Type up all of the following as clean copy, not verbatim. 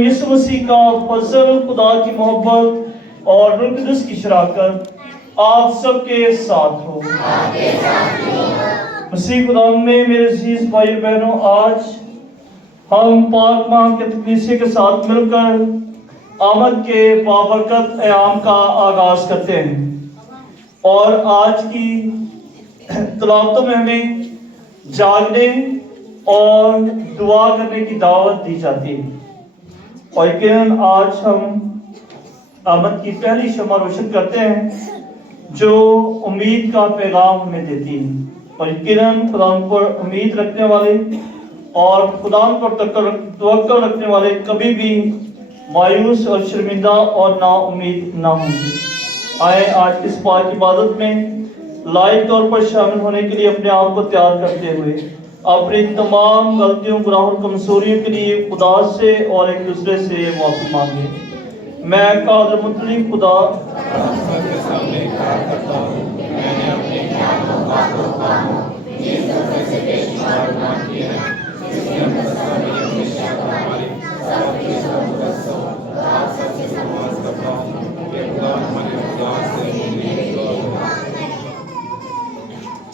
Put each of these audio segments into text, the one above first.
यीशु मसीह का फजल, खुदा की मोहब्बत और रूह कुदस की शराकत आप सबके साथ हो। मसीह खुदा में मेरे अजीज भाई बहनों, आज हम पाक माह के तकदीसे के साथ मिलकर आमद के बाबरकत अयाम का आगाज करते हैं और आज की तलावतों में हमें जागने और दुआ करने की दावत दी जाती है। और यकीनन आज हम आमद की पहली शम्मा रोशन करते हैं जो उम्मीद का पैगाम हमें देती है। और यकीनन खुदा पर उम्मीद रखने वाले और खुदा पर तवक्कुल रखने वाले कभी भी मायूस और शर्मिंदा और ना उम्मीद ना होंगे। आए आज इस पाक इबादत में लाइव तौर पर शामिल होने के लिए अपने आप को तैयार करते हुए अपनी तमाम गलतियों, गुनाहों और कमजोरियों के लिए खुदा से और एक दूसरे से माफी मांगे। मैं कादिर मुतल्लिक खुदा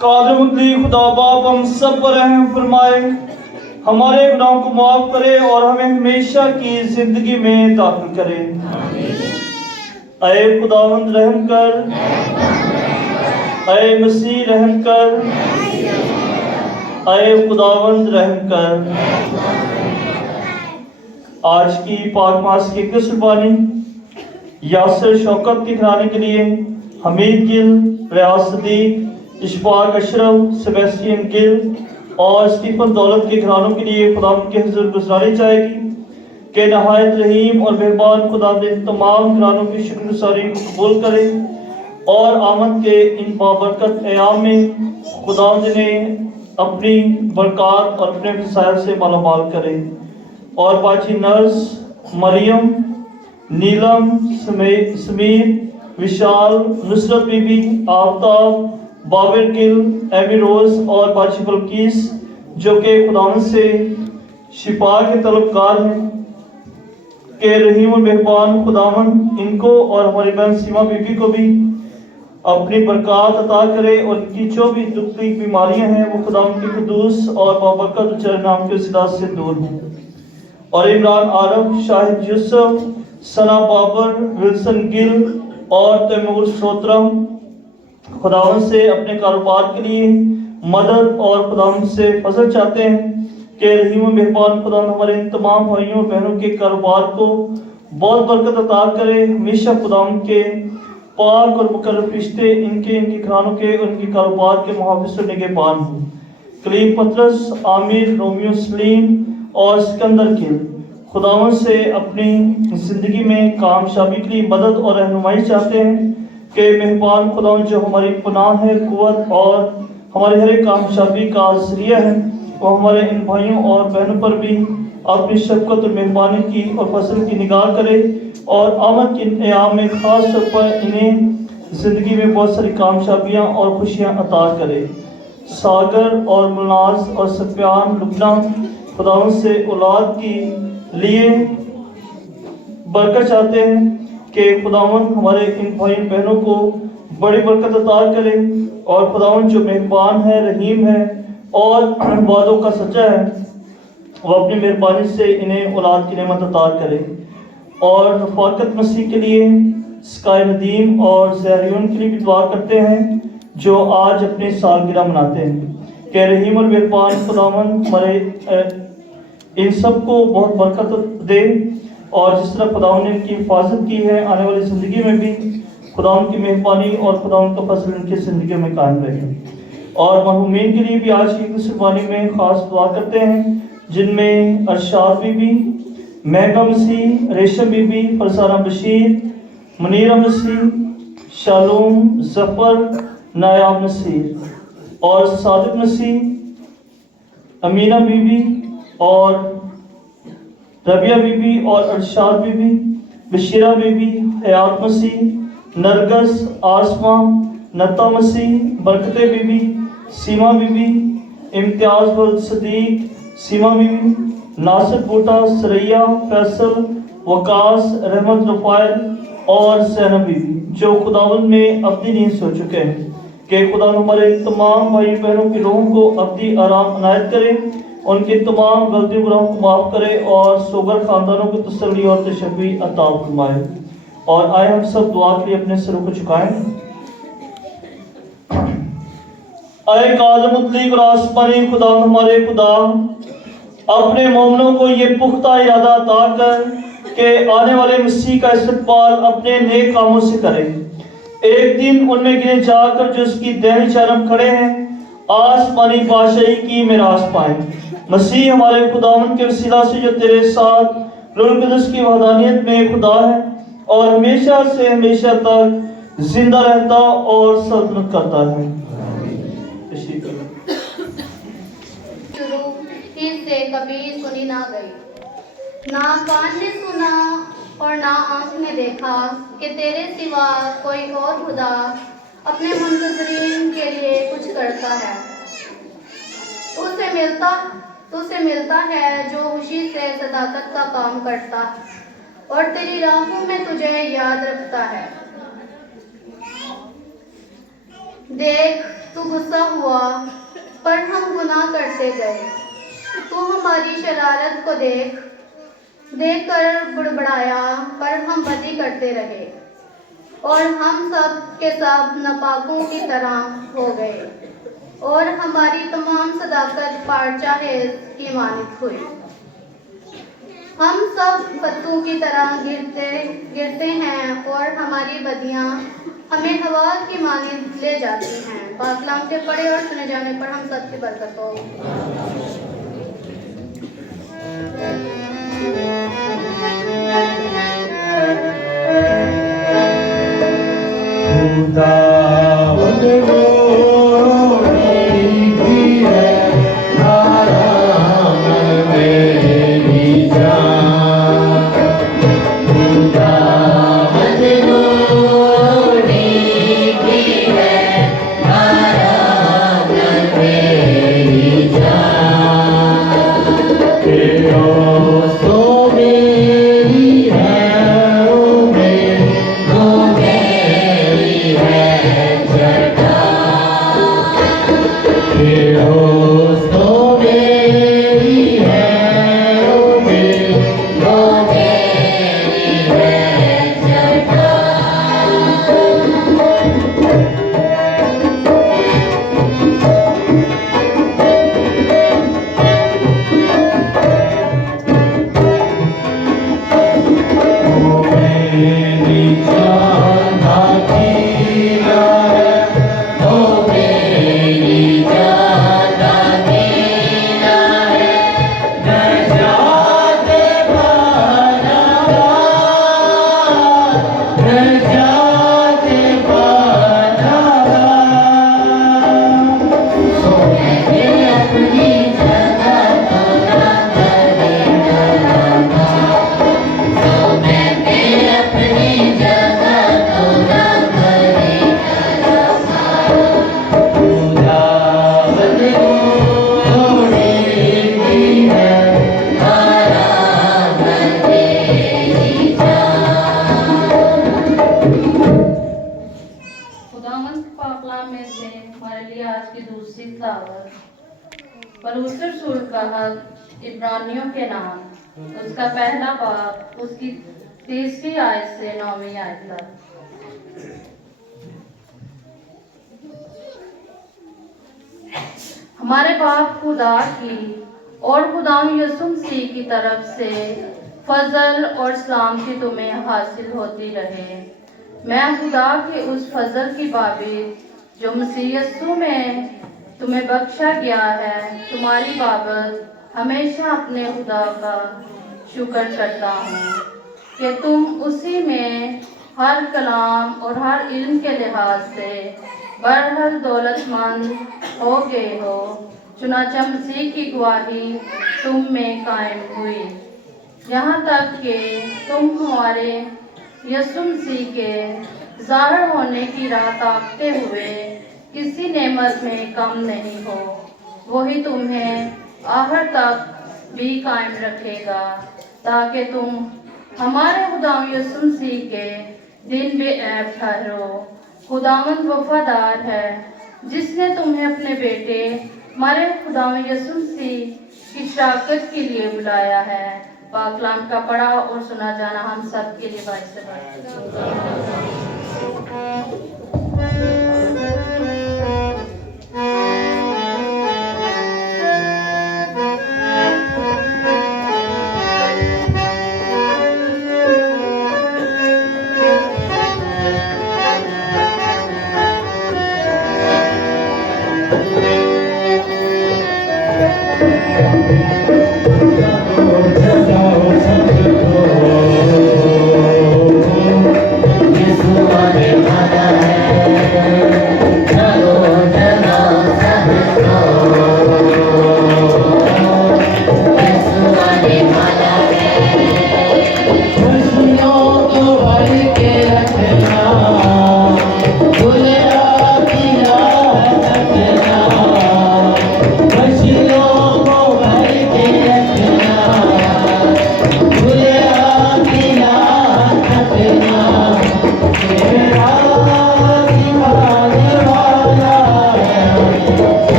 कादिर मुतल्लिक खुदा बाप हम सब पर रहम फरमाए, हमारे गुनाहों को माफ करे और हमें हमेशा की जिंदगी में दाखिल करे। ऐ खुदावंद रहम कर, ऐ मसीह रहम कर, ऐ खुदावंद रहम कर। आज की पाक मास की कुर्बानी यासिर शौकत के घराने के लिए हमीद गिल, रियाज सदीक, इशफाक अशरफ, सेबेस्टियन गिल और स्टीफन दौलत के घरानों के लिए खुदा के हुजूर गुज़ारी जाएगी कि नहायत रहीम और मेहरबान खुदा इन तमाम घरानों की शुक्रगुजारी को कबूल करे और आमद के इन बाबरकत अयाम में खुदा ने अपनी बरक़ात और अपने फज़ाइल से मालामाल करे। और बाजी नर्स, मरियम, नीलम, समीर, विशाल, नुसरत बीबी, आफ्ताब, बाबर गिल, एमी रोज और बाजी बल्कीस जो कि खुदावंद से शिफा के तलबगार हैं के रहीम और मेहरबान खुदावंद इनको और हमारी बहन सीमा बीबी को भी अपनी बरक़ात अता करे और इनकी जो भी दुखी बीमारियां हैं वो खुदावंद के कुदूस और बाबरकत उच्चारण नाम के वसीला से दूर हों। और इमरान आरब, शाहिद यूसुफ, सना बाबर, विल्सन गिल और तैमूर श्रोत्रम खुदावंद से अपने कारोबार के लिए मदद और खुदावंद से फजल चाहते हैं कि रहीम मेहरबान खुदावंद हमारे इन तमाम भाइयों और बहनों के कारोबार को बहुत बरकत अता करे। हमेशा खुदावंद के पाक और मुकर्रम रिश्ते इनके घरानों के उनके कारोबार के मुहाफिज और निगहबान हों। कलीम पतरस, आमिर, रोमियो, सलीम और सिकंदर गिल खुदावंद से अपनी ज़िंदगी में कामयाबी के लिए मदद और रहनुमाई चाहते हैं कि मेहरबान खुदावंद जो हमारी पनाह है, कुव्वत और हमारी हर एक कामयाबी का ज़रिया है, वो हमारे इन भाइयों और बहनों पर भी अपनी शफ़क़त और मेहरबानी की और फजल की निगाह करे और आमद के अयाम में ख़ास तौर पर इन्हें ज़िंदगी में बहुत सारी कामयाबियाँ और खुशियाँ अता करे। सागर और मुनाज और सफियान लुबना खुदावंद से औलाद की लिए बरकत चाहते हैं कि खुदावंद हमारे इन भाई बहनों को बड़ी बरकत अता करे और खुदावंद जो मेहरबान है, रहीम है और वादों का सच्चा है, वो अपनी मेहरबानी से इन्हें औलाद की नेमत अता करे। और रफ़ाकत मसीह के लिए स्काई नदीम और ज़हरियन के लिए भी दुआ करते हैं जो आज अपनी सालगिरह मनाते हैं कि रहीम और मेहरबान खुदावंद हमारे इन सबको बहुत बरकत दे और जिस तरह खुदावंद ने इनकी हिफाजत की है आने वाली ज़िंदगी में भी खुदावंद की मेहरबानी और खुदावंद का फजल इनकी ज़िंदगी में कायम रहे। और मरहूमीन के लिए भी आज की कुर्बानी में ख़ास दुआ करते हैं जिनमें अरशाद बीबी, महंगा मसीह, रेशम बीबी, फरसाना बशीर, मुनीरा मसीह, शालूम, जफ़र, नायाब नसीर और सादिक मसीह, अमीना बीबी और रबिया बीबी और अरशाद बीबी, बशीरा बीबी, हयात मसीह, नरगस, आसमा, नता मसीह, बरकते बीबी, सीमा बीबी, इम्तियाज वल सदीक, सीमा बीबी, नासिर बूटा, सरैया, फैसल, वकास, रहमत, रफाइल और सैनब बीबी, जो खुदावंद में अब्दी नींद सो चुके हैं, कि खुदा हमारे तमाम भाई बहनों की रूहों को अब्दी आराम अनायत करे, उनकी तमाम गलती गुनाहों को माफ करे और सोगर खानदानों को तसल्ली और तशफ़ी अता फरमाए। और आए हम सब दुआ के लिए अपने सरों को झुकाएं। आए काज़ मुतलिक और आसमानी खुदा, हमारे खुदा, अपने मोमनों को ये पुख्ता इरादा अता कर कि आने वाले मसीह का इस्तकबाल अपने नेक कामों से करें। एक दिन उनमें गिने जाकर जो उसकी दाहिनी जानब खड़े हैं, आसमानी बादशाही की मिरास पाएं। मसीह हमारे खुदावंद के वसीला से जो तेरे साथ रूह कुदस की वहदानियत में खुदा है और हमेशा से हमेशा तक जिंदा रहता और सल्तनत करता है। शुरू ही से कभी सुनी ना गई, ना कान ने सुना और ना आंख ने देखा कि तेरे सिवा कोई और खुदा अपने मुंतजरीन के लिए कुछ करता है। तुझसे मिलता है जो खुशी से सदाकत का काम करता और तेरी राहों में तुझे याद रखता है। देख, तू गुस्सा हुआ पर हम गुनाह करते गए। तू हमारी शरारत को देख कर बुड़बड़ाया पर हम बदी करते रहे और हम सब के सब नापाकों की तरह हो गए और हमारी तमाम सदाकत पारचाहेज की मानित हुई। हम सब पत्तों की तरह गिरते हैं और हमारी बदियां हमें हवा की मानित ले जाती हैं। पाक कलाम के पढ़े और सुने जाने पर हम सब की बरकत हो। पलूसर सूर का हक इब्रानियों के नाम, उसका पहला बाब, उसकी 30वीं आयत से 9वीं आयत तक। हमारे बाप खुदा की और खुदा यीशु मसीह की तरफ से फजल और सलामती तुम्हें हासिल होती रहे। मैं खुदा के उस फजल की बाबित जो मसीह यीशु में तुम्हें बख्शा गया है, तुम्हारी बाबत हमेशा अपने खुदा का शुक्र करता हूँ कि तुम उसी में हर कलाम और हर इल्म के लिहाज से बरहल दौलतमंद हो गए हो। चुनांचे मसीह की गवाही तुम में कायम हुई, यहाँ तक कि तुम हमारे यीशु मसीह के ज़ाहिर होने की राह ताकते हुए किसी नेमत में कम नहीं हो। वही तुम्हें आखिर तक भी कायम रखेगा, ताकि तुम हमारे खुदावंद यीशु मसीह के दिन बेऐब ठहरो। खुदावंद वफादार है, जिसने तुम्हें अपने बेटे हमारे खुदावंद यीशु मसीह की शराकत के लिए बुलाया है। पाक कलाम का पढ़ा और सुना जाना हम सब के लिए बाइस है।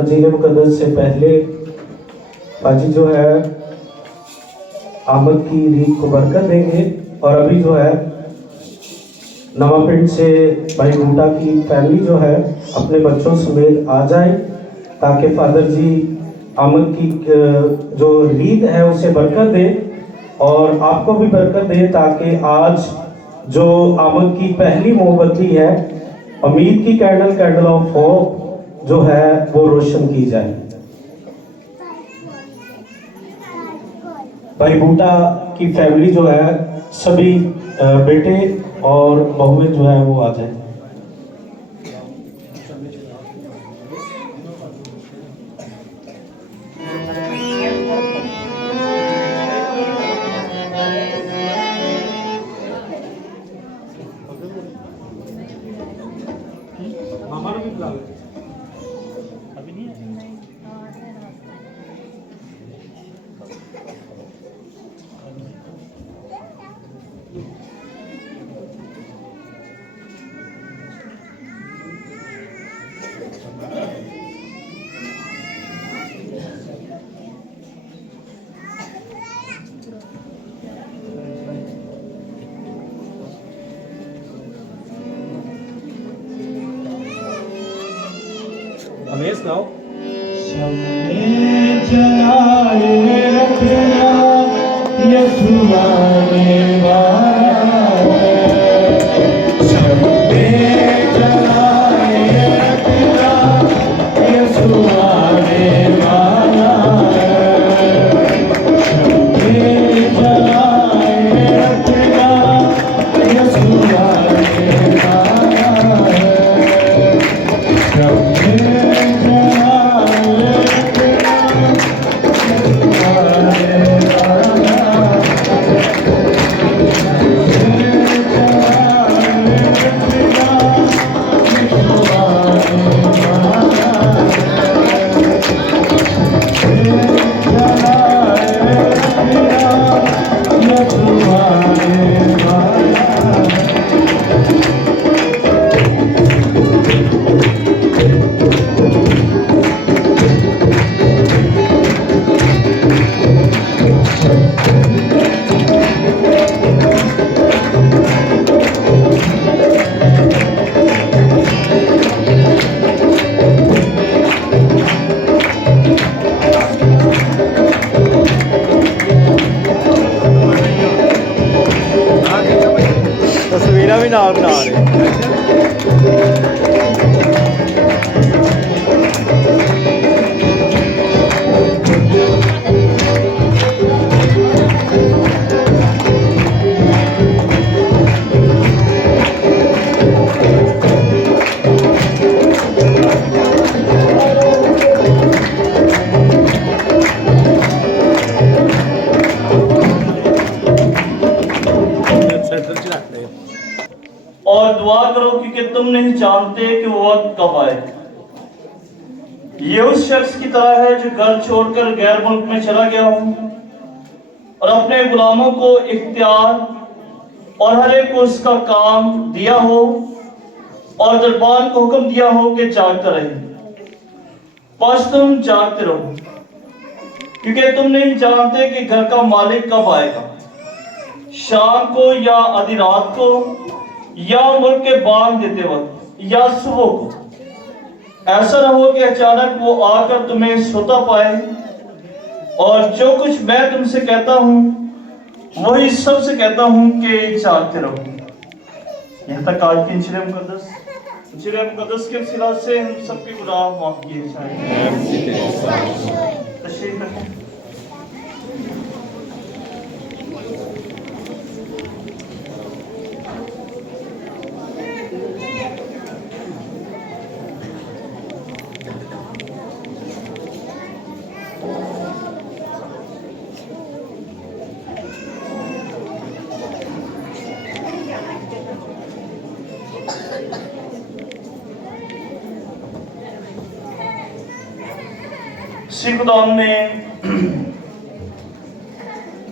अजीर मुकद्दस से पहले पाजी जो है आमद की रीत को बरकत देंगे और अभी जो है नवापिंड से भाई बूटा की फैमिली जो है अपने बच्चों समेत आ जाए ताकि फादर जी आमद की जो रीत है उसे बरकत दे और आपको भी बरकत दे ताकि आज जो आमद की पहली मोमबत्ती है उम्मीद की कैंडल ऑफ होप जो है वो रोशन की जाए। भाई बूटा की फैमिली जो है सभी बेटे और बहुएं जो है वो आ जाए। मामा ने भी बुला लिया अभी नहीं है। Amazed now? सबने जलाए रखना यीशुआ ने वाया सबने जलाए रखना यीशुआ ने वाया सबने जलाए रखना यीशुआ ने वाया सबने ਨਾਲ ਬਣਾ ਰਹੇ। और दुआ करो क्योंकि तुम नहीं जानते कि वो वक्त कब आए। ये उस शख्स की तरह है जो घर छोड़कर गैर मुल्क में चला गया हो और अपने गुलामों को इख्तियार और हर एक को उसका काम दिया हो और दरबान को हुक्म दिया हो कि जागता रहे। बस तुम जागते रहो क्योंकि तुम नहीं जानते कि घर का मालिक कब आएगा, शाम को या आधी रात को या मुल्क के बांग देते वक्त या सुबह को। ऐसा न हो कि अचानक वो आकर तुम्हें सोता पाए। और जो कुछ मैं तुमसे कहता हूँ वही सबसे कहता हूँ कि जागते रहो। यहाँ तक आज की इंजील मुकद्दस के वसीला से हम सबके गुनाह माफ किए जाएं। तशरीफ रखें। खुदाम ने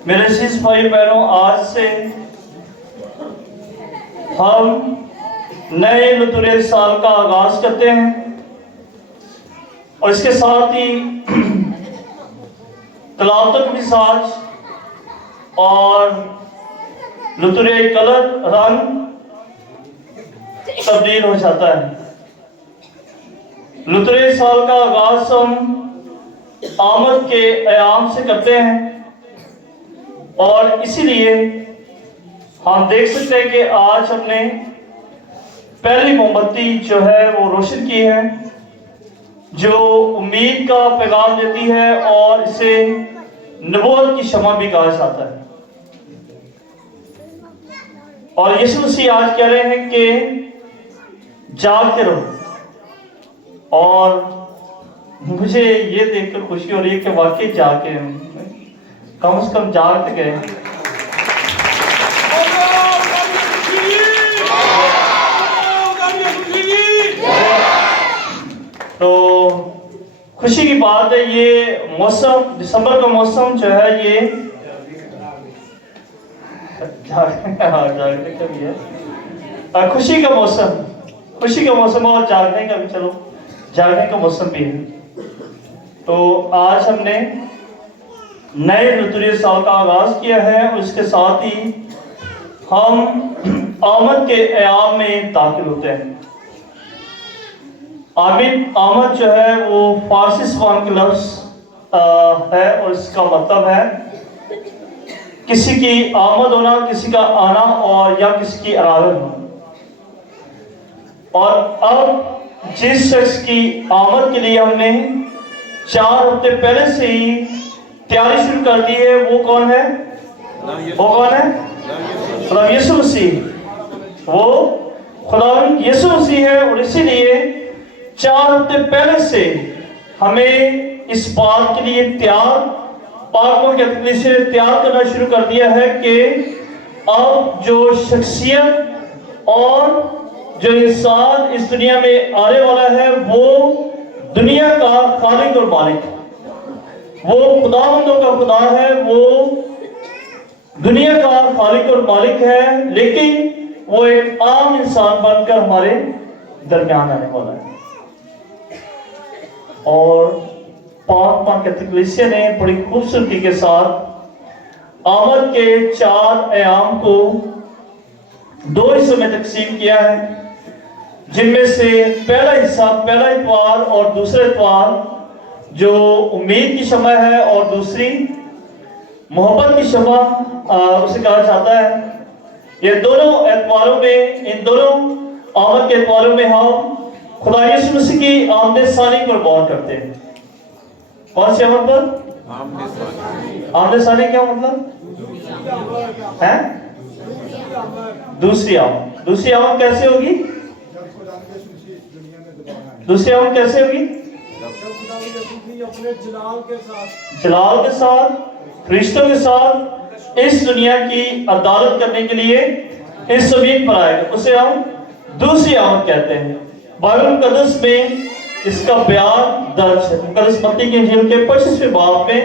मेरे अजीज भाई बहनों, आज से हम नए लुतुरे साल का आगाज करते हैं और इसके साथ ही तलावत मिजाज और लुतुरे कलर रंग तब्दील हो जाता है। लुतरे साल का आगाज हम आमद के अयाम से करते हैं और इसीलिए हम देख सकते हैं कि आज हमने पहली मोमबत्ती जो है वो रोशन की है, जो उम्मीद का पैगाम देती है और इसे नबूवत की शमा भी कहा जाता है। और यीशु मसीह आज कह रहे हैं कि जागते रहो। और मुझे ये देखकर खुशी हो रही है कि वाकई जाके कम से कम जागते गए। तो खुशी की बात है, ये मौसम, दिसंबर का मौसम जो है ये जागने का भी है, खुशी का मौसम और जागने का भी, चलो जागने का मौसम भी है। तो आज हमने नए लुतुरे साल का आगाज किया है और इसके साथ ही हम आमद के अयाम में दाखिल होते हैं। आमद जो है वो फारसी ज़बान का लफ्ज़ है और इसका मतलब है किसी की आमद होना, किसी का आना और या किसी की आराधन होना। और अब जिस शख्स की आमद के लिए हमने 4 हफ्ते पहले से ही तैयारी शुरू कर दी है, वो कौन है? खुदा यीशु मसीह। वो खुदा यीशु मसीह है और इसीलिए 4 हफ्ते पहले से हमें इस बात के लिए पाकों के कलीसिया ने तैयार करना शुरू कर दिया है कि अब जो शख्सियत और जो इंसान इस दुनिया में आने वाला है वो दुनिया का खालिक और मालिक, वो खुदावंदों का खुदा है, वो दुनिया का खालिक और मालिक है, लेकिन वो एक आम इंसान बनकर हमारे दरमियान आने वाला है। और पाक कलीसिया ने बड़ी खूबसूरती के साथ आमद के 4 अयाम को 2 हिस्सों में तकसीम किया है, जिनमें से पहला हिस्सा, पहला इतवार और दूसरा इतवार जो उम्मीद की शमा है और दूसरी मोहब्बत की शमा उसे कहा जाता है। ये दोनों एतवारों में, इन दोनों आमद के एतवारों में हम खुदा यीशु मसीह की आमद सानी पर गौर करते हैं। कौन सी आमद पर? आमद सानी क्या मतलब है? दूसरी आमद। दूसरी आमद कैसे होगी? दूसरी आमद कैसे होगी? अपने जलाल के साथ, फरिश्तों के साथ इस दुनिया की अदालत करने के लिए इस जमीन पर आएगा। उसे हम दूसरी आमद कहते हैं। बाइबल मुकद्दस में इसका बयान दर्ज है। मुकद्दस मत्ती की इंजील के 25वें बाब में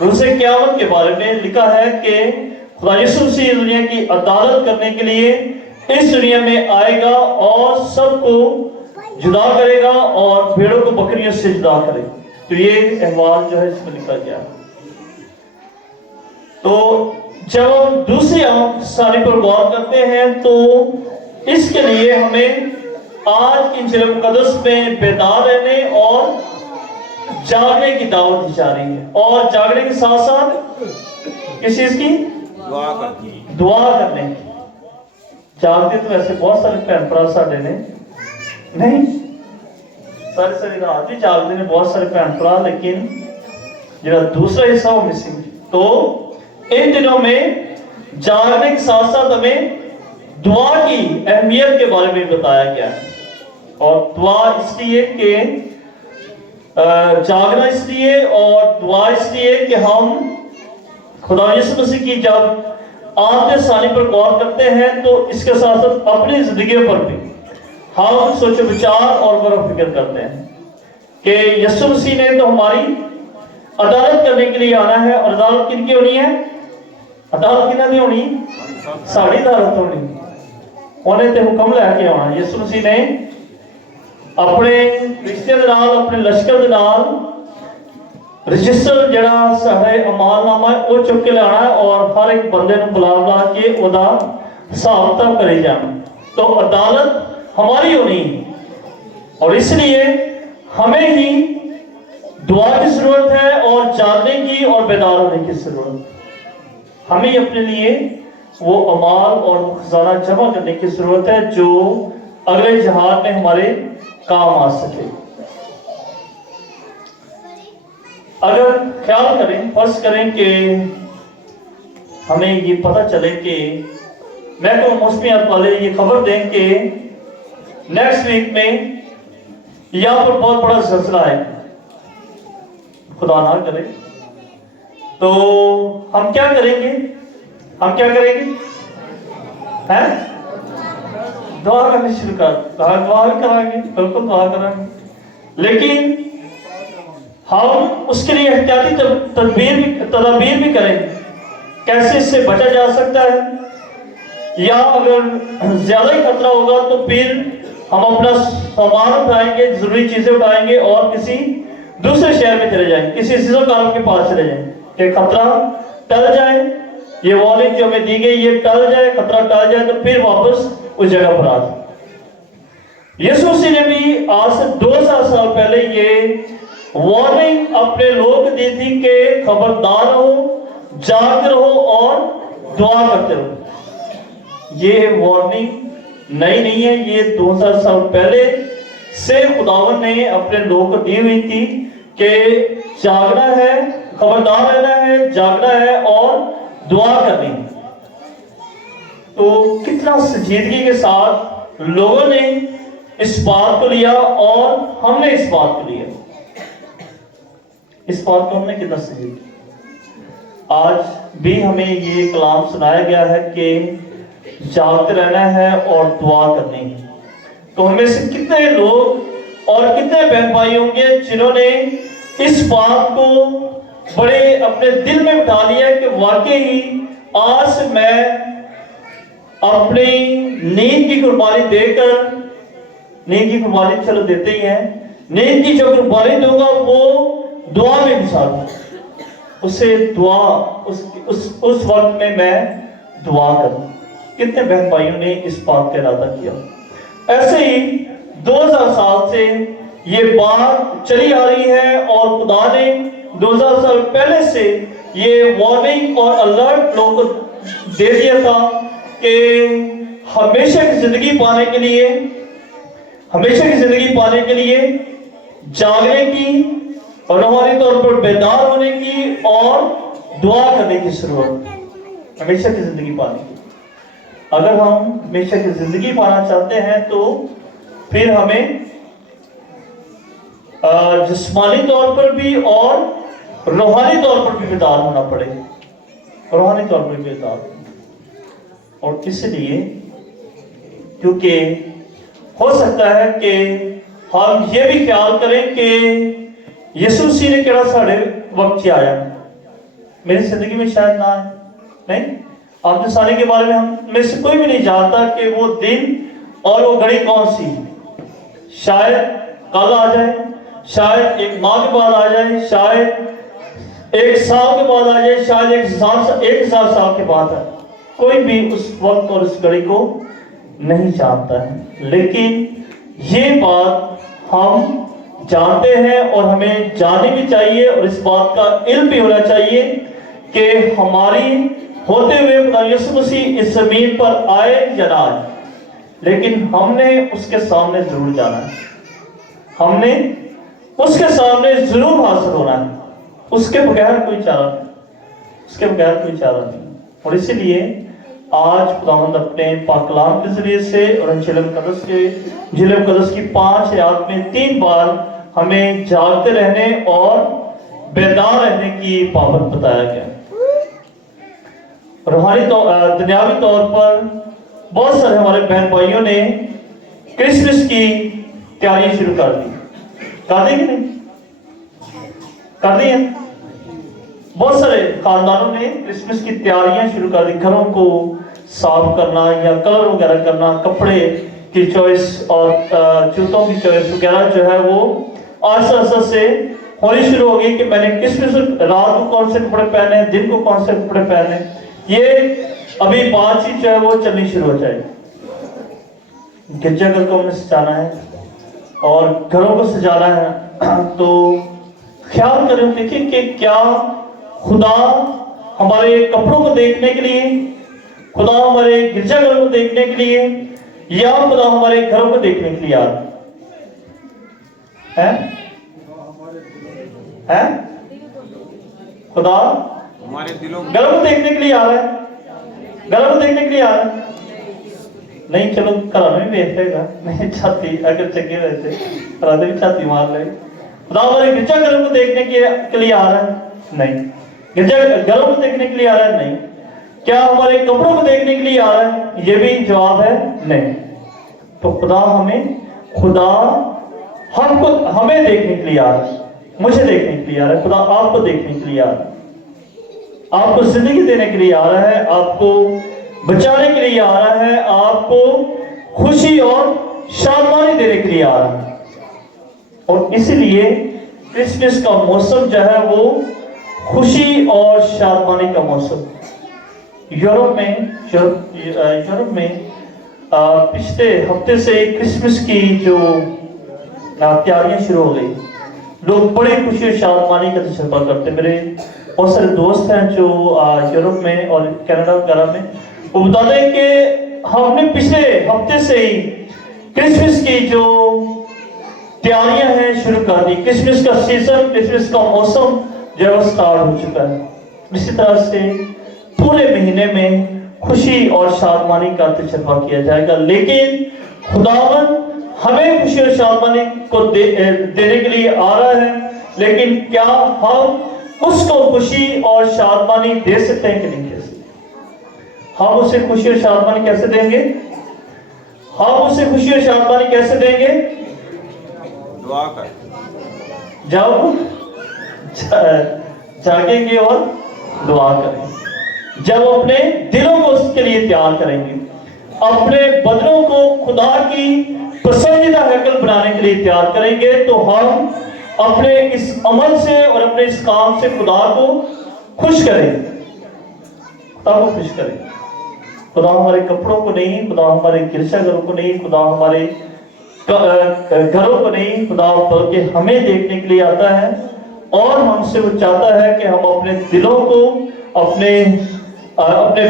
रोज़े क़यामत के बारे में लिखा है कि खुदा यीशु मसीह दुनिया की अदालत करने के लिए इस दुनिया में आएगा और सबको जुदा करेगा और भेड़ों को बकरियों से जुदा करेगा। तो ये अहवाल जो है इसमें लिखा गया। तो जब हम दूसरी आमद सानी पर गौर करते हैं तो इसके लिए हमें आज की इंजील मुकद्दस में बेदार रहने और जागने की दावत दी जा रही है। और जागने के साथ साथ किस चीज की? दुआ करने की। जागते तो ऐसे बहुत सारे भैन भरा साडे ने नहीं, सारे सारी रात भी जागते ने बहुत सारे भैन भरा, लेकिन जो दूसरा हिस्सा वो मिसिंग। तो इन दिनों में जागने के साथ साथ हमें दुआ की अहमियत के बारे में बताया गया है। और दुआ इसलिए कि जागना इसलिए और दुआ इसलिए कि हम खुदा यीशु मसीह की जब आमद सानी पर गौर करते हैं तो इसके साथ साथ अपनी जिंदगी पर भी हम सोच विचार और गौर फिक्र करते हैं कि यीशु मसीह ने तो हमारी अदालत करने के लिए आना है। और अदालत किनकी होनी है? अदालत किन्हां दी होनी? साड़ी अदालत होनी। उन्हें ते हुक्म लैके आना। यीशु मसीह ने अपने रिश्ते दे नाल, अपने लश्कर दे नाल रजिस्टर जड़ा साडे अमालनामा है वो चुक के लाना है और हर एक बंदे नूं बुला बुला के ओदा हिसाब किताब करे जाना। तो अदालत हमारी होनी है और इसलिए हमें ही दुआ की जरूरत है और जागने की और बेदार होने की जरूरत। हमें अपने लिए वो अमाल और खजाना जमा करने की जरूरत है जो अगले जहान में हमारे काम आ सके। अगर ख्याल करें, फर्ज करें कि हमें ये पता चले कि महकमा मौसमियात वाले ये खबर दें कि नेक्स्ट वीक में यहाँ पर बहुत बड़ा ज़लज़ला है, खुदा ना करे, तो हम क्या करेंगे? हम क्या करेंगे? हैं? दुआ करनी शुरू कर, दुआ भी कराएंगे, बिल्कुल दुआ कराएंगे, लेकिन हम उसके लिए एहतियाती तदबीर भी करेंगे। कैसे इससे बचा जा सकता है, या अगर ज्यादा ही खतरा होगा तो फिर हम अपना सामान उठाएंगे, जरूरी चीजें उठाएंगे और किसी दूसरे शहर में चले जाएंगे, किसी सीजो कारम के पास चले जाएंगे कि खतरा टल जाए, ये वार्निंग जो हमें दी गई ये टल जाए, खतरा टल जाए तो फिर वापस उस जगह पर आ जाए। यीशु मसीह ने भी आज से 2000 साल पहले ये वार्निंग अपने लोग को दी थी कि खबरदार रहो, जाग रहो और दुआ करते रहो। ये वार्निंग नई नहीं है, ये 2000 साल पहले से खुदावन ने अपने लोगों को दी हुई थी कि जागना है, खबरदार रहना है, जागना है और दुआ करनी है। तो कितना संजीदगी के साथ लोगों ने इस बात को लिया और हमने इस बात को लिया, इस बात को हमने कितना संजीदगी। आज भी हमें ये कलाम सुनाया गया है कि जागते रहना है और दुआ करनी है। तो हमें से कितने लोग और कितने बहन भाई होंगे जिन्होंने इस बात को बड़े अपने दिल में उठा लिया कि वाकई ही आज मैं अपनी नींद की कुर्बानी देकर, नींद की कुर्बानी चलो देते ही हैं, नींद की जो कुर्बानी दूंगा वो दुआ में गुजारूं, उसे दुआ उस वक्त में मैं दुआ करूं। कितने बहन भाइयों ने इस बात का इरादा किया। ऐसे ही 2000 साल से ये बात चली आ रही है और खुदा ने 2000 साल पहले से ये वार्निंग और अलर्ट लोगों को दे दिया था कि हमेशा की जिंदगी पाने के लिए, हमेशा की जिंदगी पाने के लिए जागने की और रूहानी तौर पर बेदार होने की और दुआ करने की जरूरत। हमेशा की जिंदगी पाने की, अगर हम हमेशा की जिंदगी पाना चाहते हैं तो फिर हमें जिस्मानी तौर पर भी और रूहानी तौर पर भी बेदार होना पड़ेगा, रूहानी तौर पर भी बेदार। और इसलिए क्योंकि हो सकता है कि हम ये भी ख्याल करें कि यीशु मसीह ने केड़ा साढ़े वक्त आया, मेरी जिंदगी में शायद ना आए। नहीं, आप सारे के बारे में हम में से कोई भी नहीं जानता कि वो दिन और वो घड़ी कौन सी, शायद कल आ जाए, शायद एक माह के बाद आ जाए, शायद एक साल के बाद आ जाए, शायद एक साल के बाद है। कोई भी उस वक्त और उस घड़ी को नहीं जानता है, लेकिन ये बात हम जानते हैं और हमें जाननी भी चाहिए और इस बात का इल्म भी होना चाहिए कि हमारी होते हुए खुदा यीशु मसीह इस जमीन पर आए या ना आए, लेकिन हमने उसके सामने जरूर जाना है, हमने उसके सामने जरूर हाजिर होना है। उसके बगैर कोई चारा नहीं, उसके बगैर कोई चारा नहीं। और इसीलिए आज खुदावंद अपने पाक कलाम के जरिए से और इंजील मुक़द्दस की 5 आयत में 3 बार हमें जागते रहने और बेदार रहने की पाबंद बताया गया। रूहानी दुनियावी तौर पर बहुत सारे हमारे बहन भाइयों ने क्रिसमस की तैयारी शुरू कर दी कि नहीं? कर दी है। बहुत सारे खानदानों ने क्रिसमस की तैयारियां शुरू कर दी, घरों को साफ करना या कलर वगैरह करना, कपड़े की चॉइस और जूतों की चॉइस वगैरह जो है वो आस्ते आस्ते से होनी शुरू हो गई कि मैंने क्रिसमस रात को कौन से कपड़े पहने, दिन को कौन से कपड़े पहने। ये अभी बातचीत जो है वो चलनी शुरू हो जाएगी। गिरजाघर को हमने सजाना है और घरों को सजाना है, तो ख्याल करें, देखिए कि क्या खुदा हमारे कपड़ों को देखने के लिए, खुदा हमारे गिरजाघर को देखने के लिए, या खुदा हमारे घरों को देखने के लिए आ रहा है? खुदा हमारे दिलों घरों को देखने के लिए आ रहा है, घरों को देखने के लिए आ रहा है। नहीं, चलो कल में देख लेगा, नहीं छाती अगर चंगे वैसे रात भी छाती मार ले। खुदा हमारे गिरजाघरों को देखने के लिए आ रहा है? नहीं। गिरजाघरों को देखने के लिए आ रहा है? नहीं। क्या हमारे कपड़ों को देखने के लिए आ रहा है? ये भी जवाब है नहीं। तो खुदा हमको हमें देखने के लिए आ रहा है, मुझे देखने के लिए आ रहा है, खुदा आपको देखने के लिए आ रहा है, आपको जिंदगी देने के लिए आ रहा है, आपको बचाने के लिए आ रहा है, आपको खुशी और शादमानी देने के लिए आ रहा है। और इसलिए क्रिसमस का मौसम जो है वो खुशी और शादमानी का मौसम। यूरोप में पिछले हफ्ते से क्रिसमस की जो तैयारियां शुरू हो गई, लोग बड़े खुशी और शादमानी का तजुर्बा करते। मेरे बहुत सारे दोस्त हैं जो यूरोप में और कनाडा वगैरह में, वो बताते हैं कि हमने पिछले हफ्ते से ही क्रिसमस की जो तैयारियां हैं शुरू कर दी। क्रिसमस का सीजन, क्रिसमस का मौसम जो है स्टार्ट हो चुका है। इसी तरह से पूरे महीने में खुशी और शादमानी का तजुर्बा किया जाएगा। लेकिन खुदावन हमें खुशी और शादमानी को देने के लिए आ रहा है, लेकिन क्या हम उसको खुशी और शादमानी दे सकते हैं कि नहीं दे सकते? हम उसे खुशी और शादमानी कैसे देंगे? हम उसे खुशी और शादमानी कैसे देंगे? दुआ कर, जब जागेंगे और दुआ करेंगे, जब अपने दिलों को उसके लिए तैयार करेंगे, अपने बदनों को खुदा की पसंदीदा हैकल बनाने के लिए तैयार करेंगे, तो हम अपने इस अमल से और अपने इस काम से खुदा को खुश करेंगे, खुदा को खुश करेंगे। खुदा हमारे कपड़ों को नहीं, खुदा हमारे गिरजाघरों को नहीं, खुदा हमारे घरों को नहीं, खुदा बल्कि हमें देखने के लिए आता है और हमसे वो चाहता है कि हम अपने दिलों को, अपने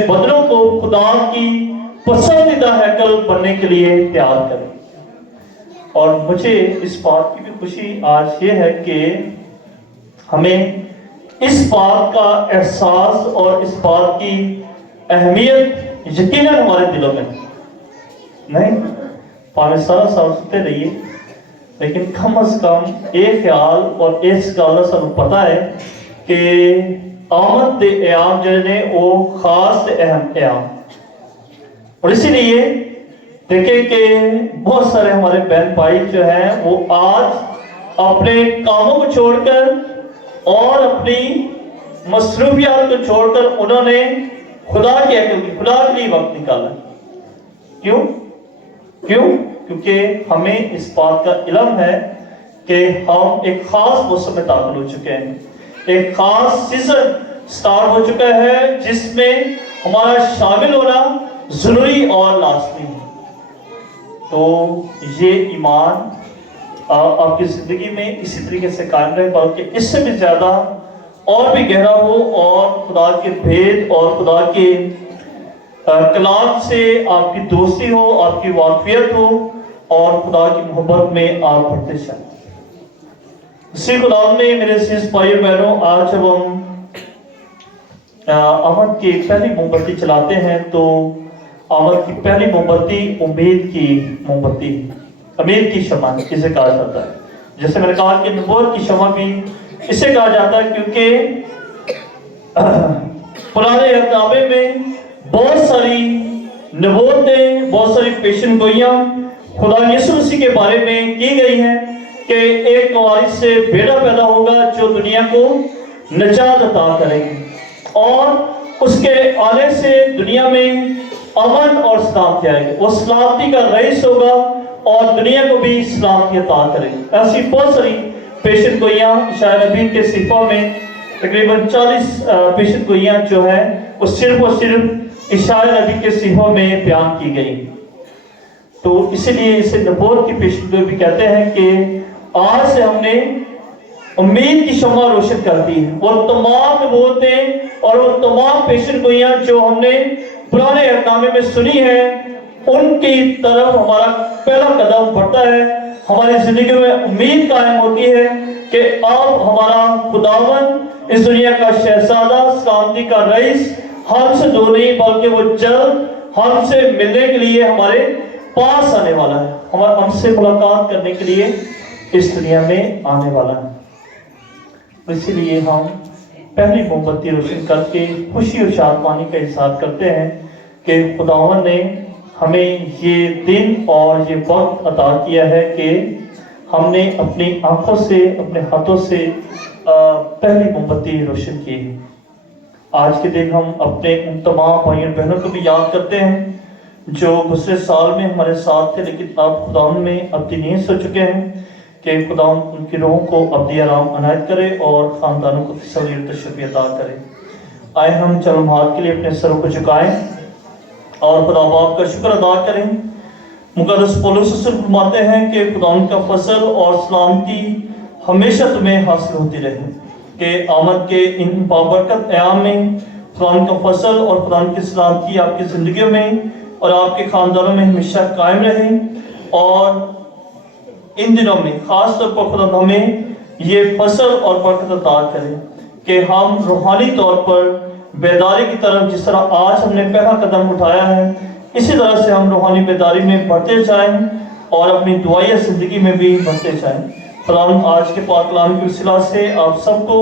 बदनों को खुदा की पसंदीदा हैकल बनने के लिए तैयार करें। और मुझे इस बात की भी खुशी आज ये है कि हमें इस बात का एहसास और इस बात की अहमियत यकीनन हमारे दिलों में नहीं, पाने सारा साल सुनते रहिए, लेकिन कम से कम एक ख्याल और इस गल का सानू पता है कि आमद दे एयाम जो ने वो खास ते अहम एयाम, और इसीलिए देखें कि बहुत सारे हमारे बहन भाई जो हैं वो आज अपने कामों को छोड़कर और अपनी मसरूफियात को छोड़कर उन्होंने खुदा के लिए वक्त निकाला। क्यों? क्योंकि हमें इस बात का इल्म है कि हम एक खास मौसम में दाखिल हो चुके हैं, एक खास सीजन स्टार्ट हो चुका है जिसमें हमारा शामिल होना जरूरी और लाजमी है। तो ये ईमान आपकी जिंदगी में इसी तरीके से कायम रहे, बल्कि इससे भी ज्यादा और भी गहरा हो और खुदा के भेद और खुदा के कलाम से आपकी दोस्ती हो, आपकी वाकफियत हो और खुदा की मोहब्बत में आप बढ़ते जाएं। इसी गुलाम में मेरे अजीज भाई बहनों, आज जब हम अमद की पहली मोमबत्ती चलाते हैं तो अमद की पहली मोमबत्ती उम्मीद की मोमबत्ती, उम्मीद की शमा इसे कहा जाता है। जैसे मैंने कहा कि नबूवत की शमा भी इसे कहा जाता है क्योंकि पुराने अहदनामे में बहुत सारी नबूवतें, बहुत सारी पेशन गोइयां खुदा यीशु मसीह के बारे में की गई हैं कि एक वारिस से बेटा पैदा होगा जो दुनिया को नजात अता करेगी और उसके आने से दुनिया में अमन और सलामती आएगी। वो सलामती का रईस होगा और दुनिया को भी सलामती अता करेगी। ऐसी बहुत सारी पेशन गोइयां शायद नबी के सिफा में तकरीबन 40 पेशन गोइयां जो है वो सिर्फ और सिर्फ इशाया नबी के सिफा में बयान की गई। तो इसीलिए इसे नबूवत की पेशन गोई भी कहते हैं कि आज से हमने उम्मीद की शमा रोशन कर दी है। वो तमाम नबूवतें और वो तमाम पेशन गोइयां जो हमने पुराने अहदनामे में सुनी है उनकी तरफ हमारा पहला कदम बढ़ता है। हमारी जिंदगी में उम्मीद कायम होती है कि अब हमारा खुदावन इस दुनिया का शहजादा, सलामती का रईस हमसे दूर नहीं बल्कि वो जल्द हमसे मिलने के लिए हमारे पास आने वाला है, हमसे मुलाकात करने के लिए इस दुनिया में आने वाला है। इसीलिए हम पहली मोमबत्ती रोशन करके खुशी और शादमानी का इजहार करते हैं कि खुदावन ने हमें ये दिन और ये वक्त अता किया है कि हमने अपनी आंखों से, अपने हाथों से पहली मोमबत्ती रोशन की है। आज के दिन हम अपने उन तमाम भाइयों बहनों को भी याद करते हैं जो गुज़रे साल में हमारे साथ थे लेकिन अब खुदावन में अब्दी नीयत हो चुके हैं कि खुदावन उनकी रूह को अब्दी आराम अनायत करे और ख़ानदानों को तसल्ली और तशफ़ी अता करे। आए हम चंद लम्हात के लिए अपने सरों को झुकाएं और खुदा बाप का शुक्र अदा करें। मुक़द्दस पौलुस फरमाते हैं कि खुदावन का फजल और सलामती हमेशा तुम्हें हासिल होती रहे कि आमद के इन बाबरकत अयाम में खुदावन का फजल और खुदावन की सलामती आपकी ज़िंदगियों में और आपके ख़ानदानों में हमेशा कायम रहे। और इन दिनों में ख़ास तौर पर खुदा हमें ये फजल और बरकत अता करें कि हम रूहानी तौर पर बेदारी की तरफ, जिस तरह आज हमने पहला कदम उठाया है, इसी तरह से हम रूहानी बेदारी में बढ़ते जाएं और अपनी दुआया ज़िंदगी में भी बढ़ते जाएं। खुदावंद आज के पाक कलाम के वसीला से आप सबको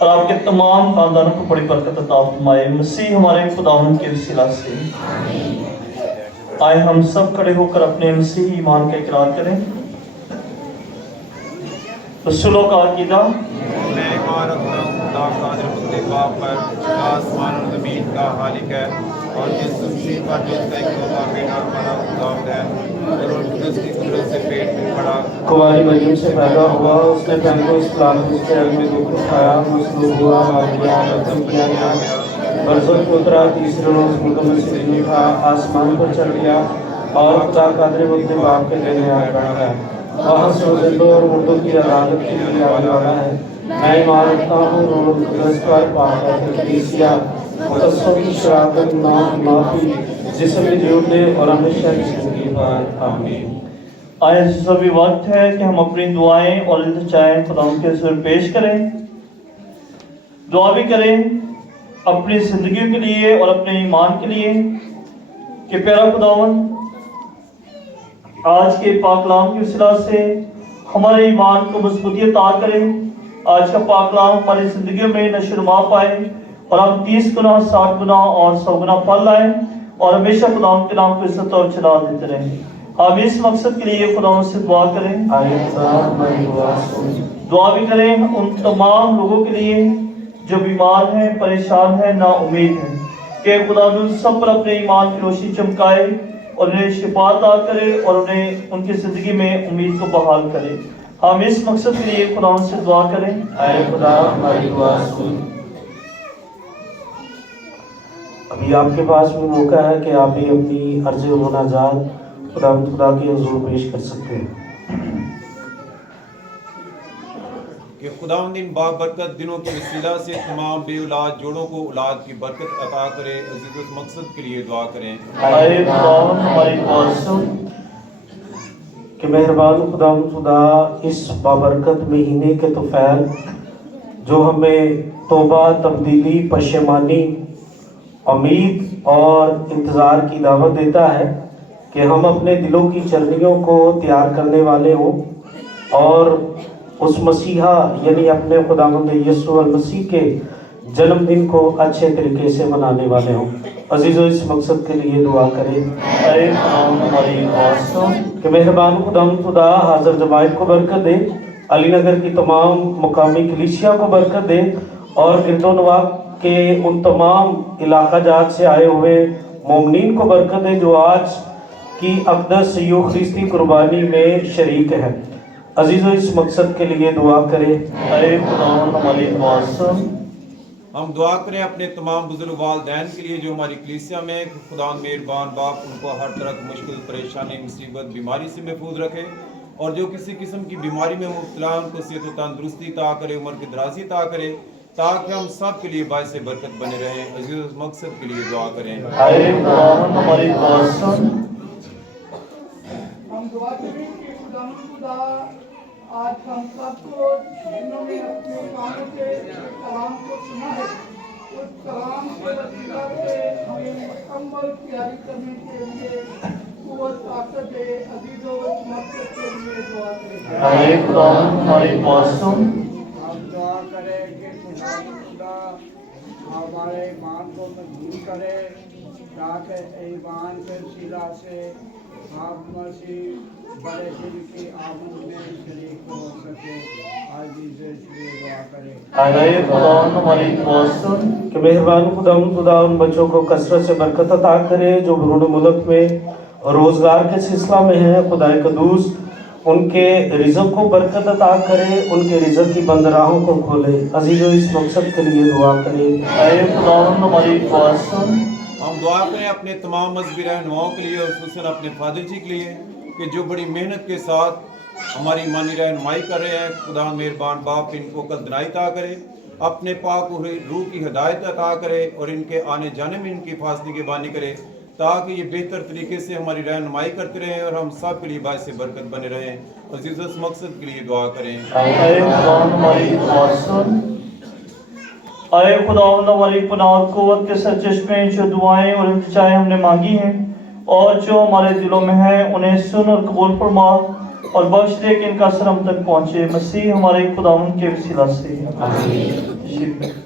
और आपके तमाम खानदानों को बड़ी बरकत अता फरमाए। मसीह हमारे खुदावंद के वसीला से आए हम सब खड़े होकर अपने मसीह ईमान का इकरार करें। रसूलों का अकीदा, मैं ईमान रखता हूँ खुदा कादिर मुतलक बाप पर जो आसमान और ज़मीन का खालिक है और यीशु मसीह पर जो उसका इकलौता बेटा हमारा खुदावंद है और रूह कुद्दूस की कुदरत से पेट में पड़ा, कुंवारी मरियम से पैदा हुआ, उसने पहले को इस्लाम के शहर में दुख उठाया, मसलूब हुआ, मार गया, रद्दम किया गया, बरसत को उतरा, तीसरे रोज मुकम्मल से उठा, आसमान पर चढ़ गया और खुदा कादिर मुतलक बाप के देने आ रहा है। वहाँ से जिंदों और मुर्दों की अदालत के लिए आने वाला है। मैं ईमान रखता हूँ रूह कुद्दूस पर, पाक कलीसिया, मुकद्दसों की शराकत माफी जिसमें जीवने और हमेशा की जिंदगी पर आमीन। आए सभी वक्त है कि हम अपनी दुआएं और इल्तिजाएं खुदा के सिर पेश करें, दुआ भी करें अपनी जिंदगी के लिए और अपने ईमान के लिए कि प्यारा खुदावन आज के पाकलाम की वसीला से हमारे ईमान को मजबूती अता करें। आज का पाकलाम हमारी जिंदगी में नशोनुमा पाए और हम 30 गुना 60 गुना और 100 गुना फल लाएं और हमेशा खुदावन के नाम को इज्जत और चला देते रहें। हम इस मकसद के लिए खुदावन से दुआ करें, दुआ भी करें उन तमाम लोगों के लिए जो बीमार हैं, परेशान हैं, ना उम्मीद हैं, कि खुदा उन सब पर अपने ईमान की रोशनी चमकाए और उन्हें शिफा अता करे और उन्हें उनकी जिंदगी में उम्मीद को बहाल करे। हम इस मकसद के लिए खुदा से दुआ करें। आए खुदा हमारी दुआ सुन। अभी आपके पास भी मौका है कि आप भी अपनी अर्ज़ व मुनाजात खुदा के हुज़ूर पेश कर सकते हैं कि खुदावंद इन बाबरकत दिनों के वसीला से तमाम बे औलाद जोड़ों को औलाद की बरकत अता करे। अजीज उस मकसद के लिए दुआ करें। आए खुदावंद हमारी दुआ सुन। कि मेहरबान खुदा इस बाबरकत महीने के तुफैल जो हमें तौबा, तब्दीली, पशेमानी, उम्मीद और इंतज़ार की दावत देता है कि हम अपने दिलों की चरनियों को तैयार करने वाले हों और उस मसीहा यानी अपने खुदावंद यीशु मसीह के जन्मदिन को अच्छे तरीके से मनाने वाले हों। अजीज़ों इस मकसद के लिए दुआ करें। अरे खुदावंद हमारी दुआ सुन। कि मेहरबान खुदा हाज़िर जमायत को बरकत दे, अली नगर की तमाम मुकामी कलीसिया को बरकत दे और गिरदोनवा के उन तमाम इलाका जात से आए हुए मोमिनीन को बरकत दे जो आज की अक़दस यूखरिस्ती कुर्बानी में शरीक है। अजीज़ों इस मकसद के लिए दुआ करें। अरे खुदावंद हमारी दुआ सुन। हम दुआ करें अपने तमाम बुजुर्ग वालिदैन के लिए जो हमारी कलीसिया में खुदा मेहरबान बाप उनको हर तरह की मुश्किल, परेशानी, मुसीबत, बीमारी से महफूज रखे और जो किसी किस्म की बीमारी में मुब्तला उनको सेहत व तंदुरुस्ती अता करे, उम्र की दराजी अता करे ताकि हम सब के लिए बायस बरकत बने रहें। अजीज उस मकसद के लिए दुआ करें। अरे खुदावंद हमारी दुआ सुन। हम दुआ करें कि खुदा आज हम सबको जिन्होंने अपने कानों से कलाम को सुना है उस कलाम के वसीला से हमें मुकम्मल तैयारी करने के लिए कुव्वत ताकत दे। अजीजों मकसद के लिए दुआ करें। अरे खुदावंद हमारी दुआ सुन। हम दुआ करें कि खुदा हमारे ईमान को मजबूत करे ताकि ईमान के वसीला से आप मसीह बड़े दिन की आमद में शरीक हो सके। अजीज़ इसलिए दुआ करें। अरे खुदावंद हमारी दुआ सुन। कि मेहरबान खुदा उन बच्चों को कसरत से बरकत अता करे जो बरूनी मुल्क में रोज़गार के सिलसिला में हैं। खुदाए कदूस उनके रिज़्क़ को बरकत अता करे, उनके रिज़्क़ की बंद राहों को खोले। अजीज़ों इस मकसद के लिए दुआ करें। अरे खुदावंद हमारी दुआ सुन। हम दुआ करें अपने तमाम मजहबी रहनुमाओं के लिए और खुसूसन अपने फादर जी के लिए कि जो बड़ी मेहनत के साथ हमारी ईमानी रहनुमाई कर रहे हैं। खुदा मेहरबान बाप इनको कदनाई अता करे, अपने पाक रूह की हिदायत अता करे और इनके आने जाने में इनकी फासले की बानी करे ताकि ये बेहतर तरीके से हमारी रहनुमाई करते रहें और हम सब के लिए बायस बरकत बने रहें। अजीज़ इस मकसद के लिए दुआ करें। अरे खुदावंद हमारी दुआ सुन। अरे खुदावंद हमारी पनाह क़ुव्वत के सरचश्मे जो दुआएं और इल्तिजाएं हमने मांगी हैं और जो हमारे दिलों में है उन्हें सुन और कबूल फरमा और बख्श दे कि इनका असर हम तक पहुँचे। मसीह हमारे खुदावंद के वसीला से आमीन।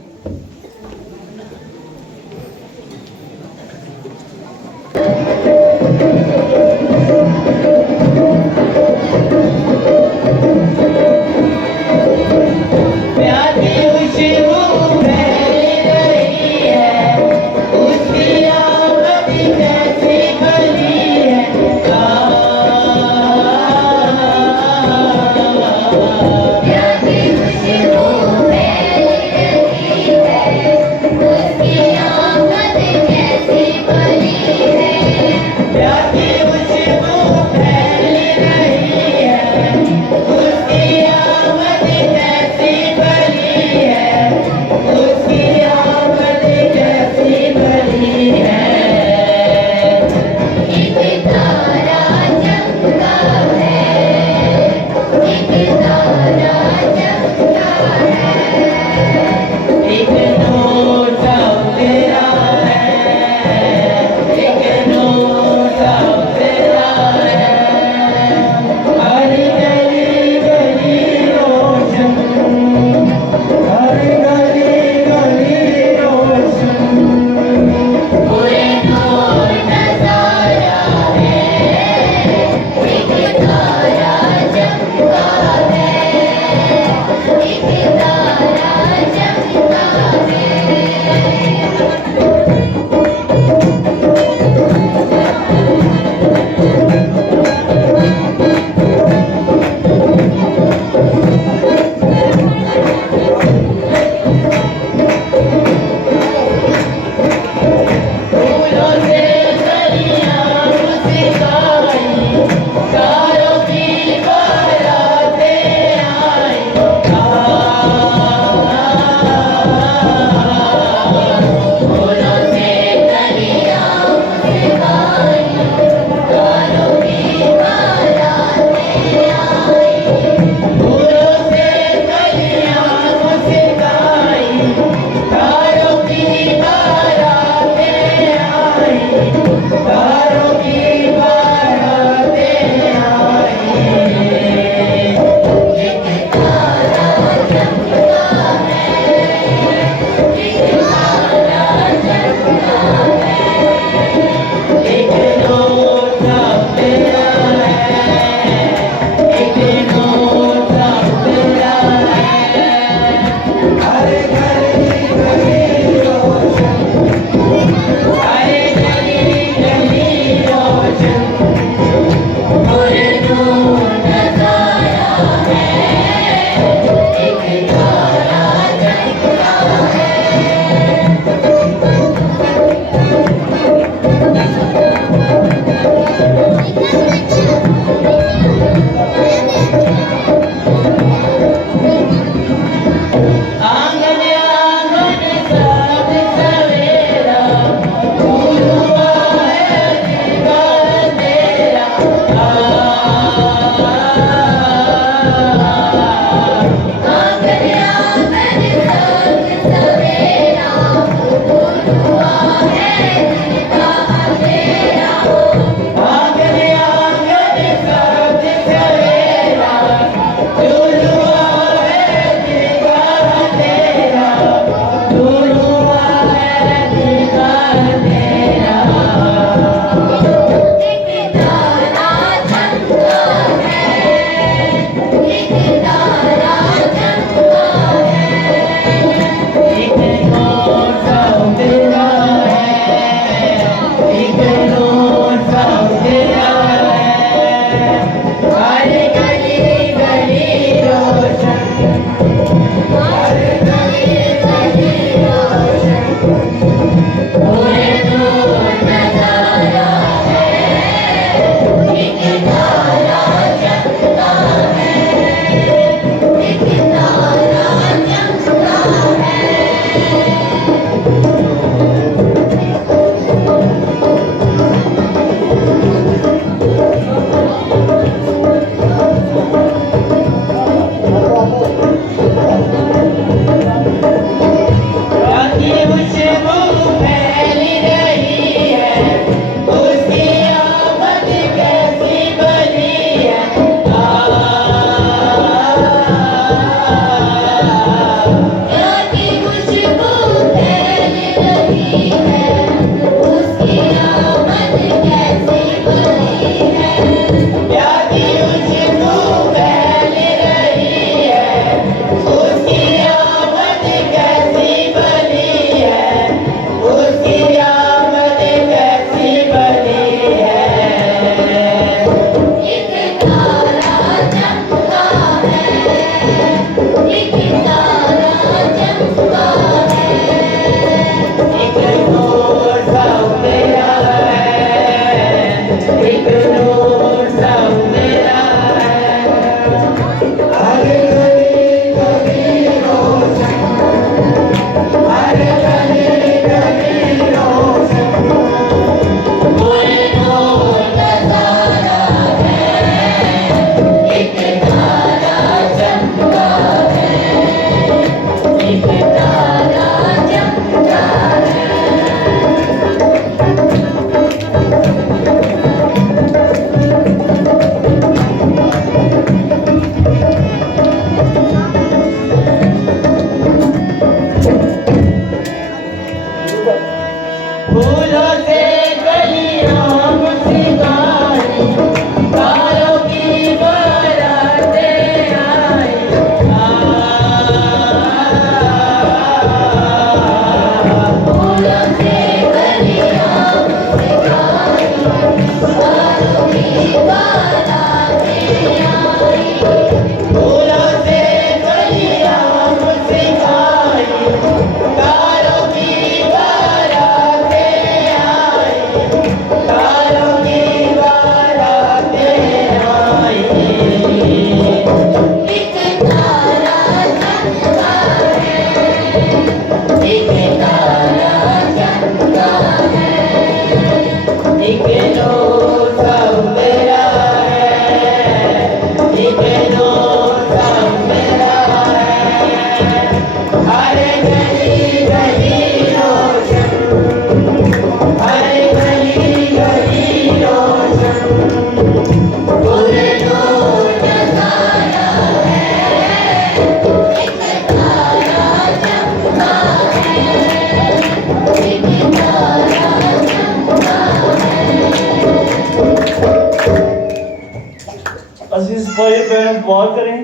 अजीज भाई बहन दुआ करें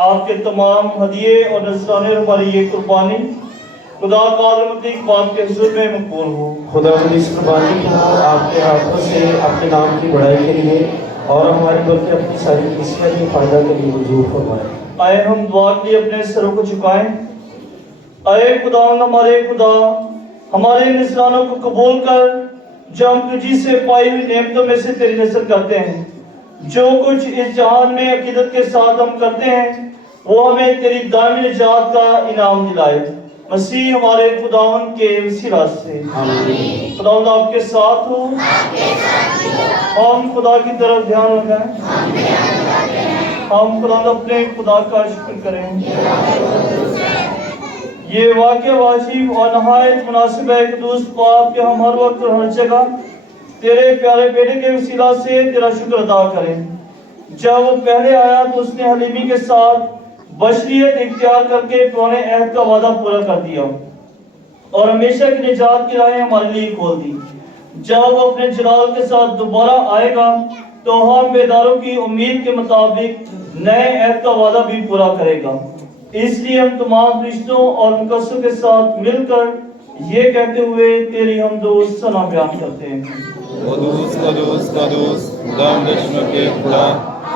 आपके तमाम हदिये और नजराने और हमारी ये कुर्बानी खुदा कादिर मुतलक बाप के हुजूर में मकबूल हो। खुदा इस कुर्बानी को आपके हाथों से अपने नाम की बढ़ाई के लिए और हमारे बल्कि अपनी सारी कलीसिया के फायदा के लिए मंजूर फरमाए। आए हम दुआ के लिए अपने सरों को झुकाएं। आए खुदा हमारे खुदा हमारे नजरानों को कबूल कर जो हम तुझी से पाई हुई नेमतों में से तेरी नजर करते हैं। जो कुछ इस जहान में अकीदत के साथ हम करते हैं वो हमें तेरी दामी निजात का इनाम दिलाए। मसीह हमारे खुदावन के वसीला से खुदावन आपके साथ हो। हम खुदा की तरफ ध्यान लगाएं। हम खुदावन अपने खुदा का शुक्र करें। ये वाक़या वाजिब और नहायत मुनासिब है कि दोस्त पाप के हम हर वक्त और हर जगह तेरे प्यारे बेटे के वसीला से तेरा शुक्र अदा करें। जब वो पहले आया तो उसने हलीमी के साथ बशरियत इख्तियार करके पुराने अहद का वादा पूरा कर दिया और हमेशा की निजात की राहें हमारे लिए खोल दी। जब वो अपने जलाल के साथ दोबारा आएगा तो हम बेदारों की उम्मीद के मुताबिक नए अहद का वादा भी पूरा करेगा। इसलिए हम तमाम रिश्तों और मुकस्सों के साथ मिलकर ये कहते हुए तेरी हम दोस्त सना बयान करते हैं। कदूस कदूस कदूस खुदा दशनों के खुदा,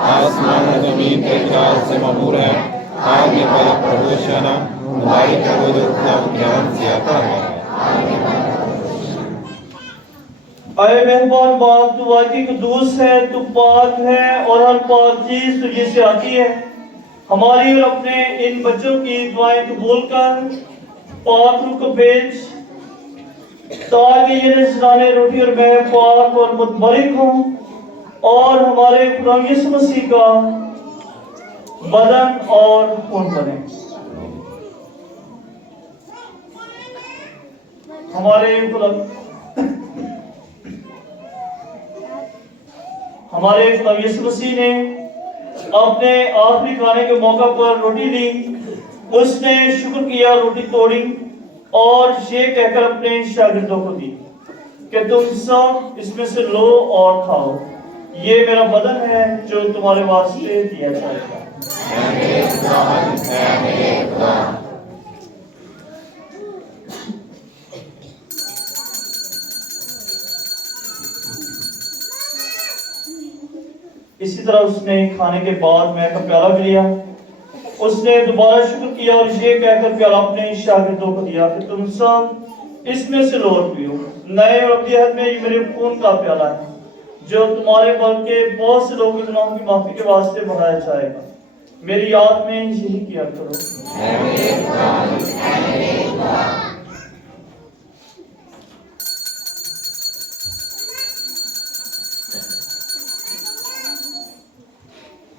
आसमान और जमीन के इजलाल से ममूर है। आग में पला प्रभुशाना मुबारक है वो जो खुदा के नाम से आता है। अरे मेहरबान बाप, तू वाकई कदूस है, तू पाक है और हर पाक चीज तुझे से आती है। हमारी और अपने इन बच्चों की दुआएं कबूल कर, पाक रूह को भेज ताकि ये नजराने रोटी और मैं पाक और मुतबरिक हों और हमारे खुदा यीशु मसीह का बदन और खून बने। हमारे खुदा यीशु मसीह ने अपने आखिरी खाने के मौका पर रोटी ली, उसने शुक्र किया, रोटी तोड़ी और ये कहकर अपने शागिर्दों को दी कि तुम सब इसमें से लो और खाओ, ये मेरा बदन है जो तुम्हारे वास्ते दिया जाएगा। इसी तरह उसने खाने के बाद मैं का प्याला भी लिया, उसने दोबारा शुक्र किया और ये कहकर प्याला अपने शागिर्दों को दिया कि तुम सब इसमें से लो और पियो, नए और अबदी अहद में ये मेरे खून का प्याला है जो तुम्हारे बल के बहुत से लोगों के गुनाहों की माफी के वास्ते बढ़ाया जाएगा। मेरी याद में यही किया करो।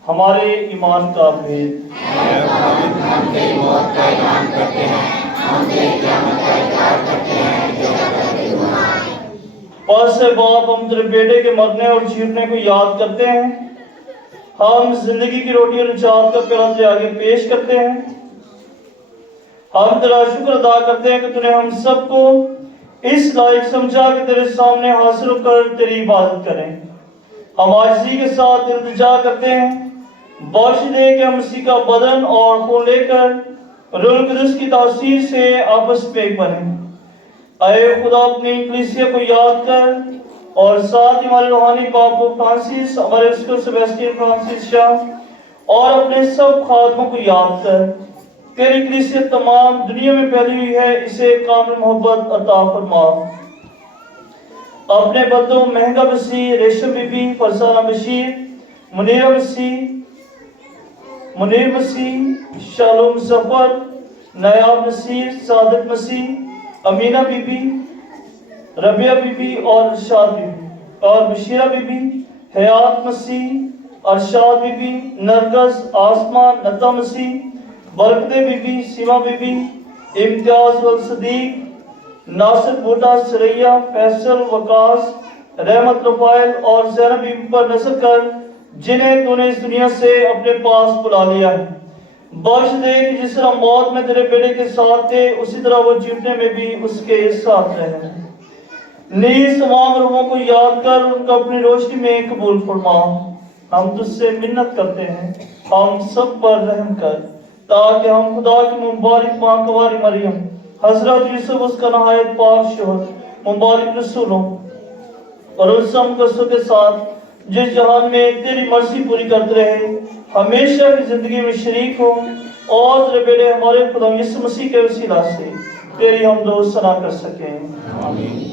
हमारे ईमान का भेद। बस बाप, हम तेरे बेटे के मरने और जीतने को याद करते हैं। हम जिंदगी की रोटी और निजात का प्याला तेरे आगे पेश करते हैं। हम तेरा शुक्र अदा करते हैं कि तूने हम सबको इस लायक समझा कि तेरे सामने हाजिर होकर तेरी इबादत करें। हम आजिज़ी के साथ इल्तिजा करते हैं, बख्श दे कि हम मसीह का बदन और खून लेकर रूह कुदस की तासीर से आपस में एक बने। अय खुदा, अपनी कलीसिया को याद कर और साथ ही हमारे रूहानी बाप फ्रांसिस, हमारे उसको सेबेस्टियन फ्रांसिस शाह और अपने सब खादमों को याद कर। तेरी कलीसिया तमाम दुनिया में फैली हुई है, इसे कामिल मोहब्बत अता फरमा। अपने बंदों महंगा मसीह, रेशम बीबी, फरसाना बशीर, मुनीरा मसीह, मुनीर मसीह, शालूम सफर, नायाब नसीर, सादत मसीह, अमीना बीबी, रबिया बीबी और अरशाद बीबी और बशीरा बीबी, हयात मसीह, अरशाद बीबी, नरगस, आसमान, नता मसीह, बरकते बीबी, सीमा बीबी, इम्तियाज वल सदीक, नासिर बूटा, सरैया, फैसल, वकास, रहमत रफाइल और ज़ैनब बीबी पर नजर कर, जिन्हें तूने इस दुनिया से अपने पास बुला लिया है। बख्श दे कि जिस तरह मौत में तेरे बेटे के साथ थे, उसी तरह वो जीतने में भी उसके साथ रहे। नीज तमाम रूहों को याद कर उनको अपनी रोशनी में कबूल फरमा। हम तुझसे मिन्नत करते हैं, हम सब पर रहम कर, ताकि हम खुदा की मुबारक माँ कुंवारी मरियम, हजरत यूसुफ उसका नहायत पाक शोहर, मुबारक रसूलों और उस समकसों के साथ जिस जहान में तेरी मर्जी पूरी करते रहे, हमेशा की जिंदगी में शरीक हो और तेरे बेटे हमारे खुदा यीशु मसीह के वसीला से तेरी हम दो सना कर सकें। आमीन।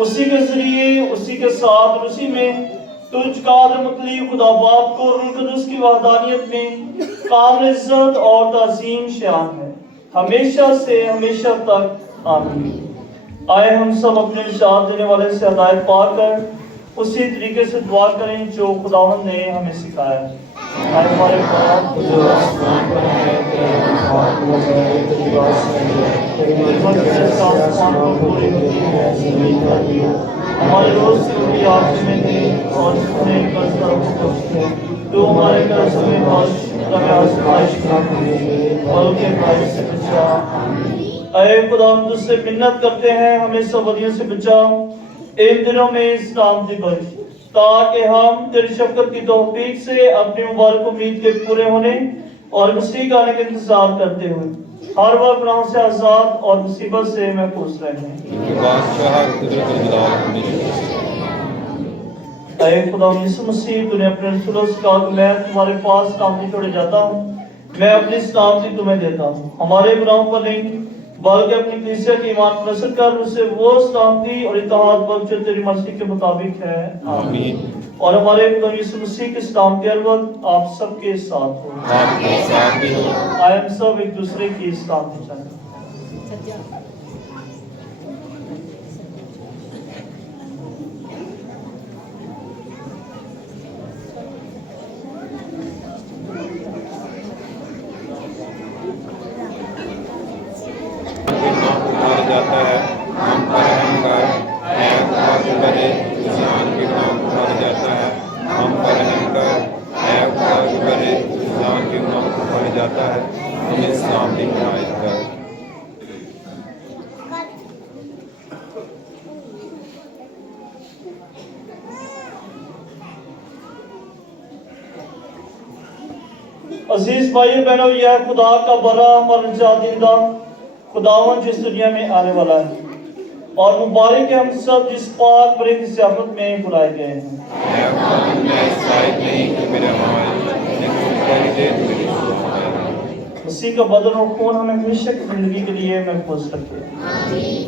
उसी के जरिए, उसी के साथ, उसी में तुझ कादर मुतली खुदा बाप को रूह कुदस की वहदानियत में कामिल इज्जत और ताज़ीम शान है, हमेशा से हमेशा तक। आमीन। आए हम सब अपने निशात देने वाले से हिदायत पाकर उसी तरीके से दुआ करें जो खुदावंद ने हमें सिखाया है। आए हमारे बाप जो आसमान पर है, तेरा नाम हो जाए, तेरी बात सुनिए, तेरी मर्जी जैसा आसमान पर पूरी होती है, ज़मीन पर भी हो। हमारे रोज़ की रोटी आज हमें दे और हमें कर्ज़दारों को बख्श दे, तू हमारे कर्ज़ में बख्श, हमें आज़माइश न करने, बल्कि बुराई से बचा। ऐ खुदा, हम तुझसे मिन्नत करते हैं, हमें सब बदियों से बचा, इन दिनों में सलामती बख्श, ताकि हम तेरी शफ़क़त की तौफीक से अपनी मुबारक उम्मीद के पूरे होने और मसीह का आने का इंतजार करते हुए हर वक्त गुनाहों से आज़ाद और मुसीबत से महफूज रहें। ऐ खुदा यीशु मसीह, तूने अपने रसूलों से कहा कि मैं तुम्हारे पास सलामती छोड़े जाता हूँ, मैं अपनी सलामती तुम्हें देता हूँ। हमारे गुनाहों पर नहीं बल्कि अपनी कलीसिया के ईमान पर नसर कर, उसे वो सलामती और इत्तेहाद बख्श जो तेरी मर्जी के मुताबिक है। आमीन। और हमारे खुदा यीशु मसीह की सलामती अलवत आप सबके साथ हो। आपके साथ भी हो। आए हम सब एक दूसरे की सलामती चाहें। जाता है, हम पर रहम कर, ऐ खुदा के बड़े इंसान के गुनाह को मार जाता है, हम पर रहम कर, ऐ खुदा के बड़े इंसान के गुनाह को मार जाता है, हमें सलामती इनायत कर। अजीज भाइयों बहनों, यह खुदा का बड़ा और जादिंदा खुदावन जिस दुनिया में आने वाला है, और मुबारक है हम सब जिस पाक बड़े की ज़ियाफत में बुलाए गए हैं। उसी का बदन और खून हमें हमेशा की जिंदगी के लिए महफूज रखे।